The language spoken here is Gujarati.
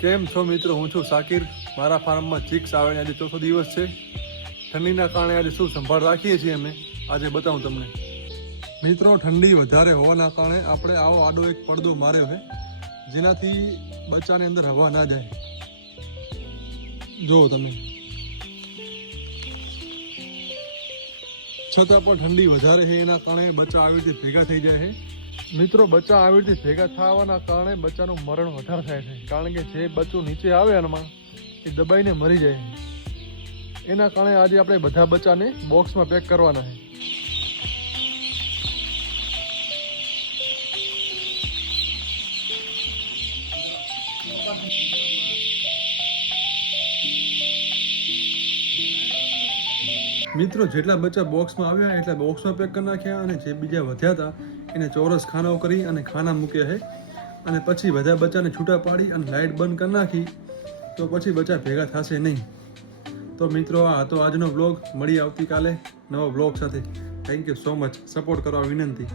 કેમ છો મિત્રો? હું છું સાકિર. મારા ફાર્મમાં ચિક્સ આવે આજે ચોથો દિવસ છે. ઠંડીના કારણે આજે શું સંભાળ રાખીએ છીએ અમે આજે બતાવું તમને. મિત્રો, ઠંડી વધારે હોવાના કારણે આપણે આવો આડો એક પડદો માર્યો છે, જેનાથી બચ્ચાની અંદર હવા ના જાય. જુઓ તમે, છતાં પણ ઠંડી વધારે છે એના કારણે બચ્ચા આવી રીતે ભેગા થઈ જાય છે. મિત્રો, બચ્ચા આવી રીતે ભેગા થવાના કારણે બચ્ચાનું મરણ વધારે થાય છે, કારણ કે જે બચ્ચું નીચે આવે એમાં એ દબાઈને મરી જાય છે. એના કારણે આજે આપણે બધા બચ્ચાને બોક્સમાં પેક કરવાના છે. મિત્રો, જેટલા બચ્ચા બોક્સમાં આવ્યા એટલા બોક્સમાં પેક કરી નાખ્યા, અને જે બીજા વધ્યા હતા એને ચોરસ ખાનાઓ કરી અને ખાના મૂક્યા છે. અને પછી બધા બચ્ચાને છૂટા પાડી અને લાઇટ બંધ કરી નાખી, તો પછી બચ્ચા ભેગા થશે નહીં. તો મિત્રો, આ હતો આજનો વ્લોગ. મળી આવતીકાલે નવો વ્લોગ સાથે. Thank you so much. Support કરવા વિનંતી.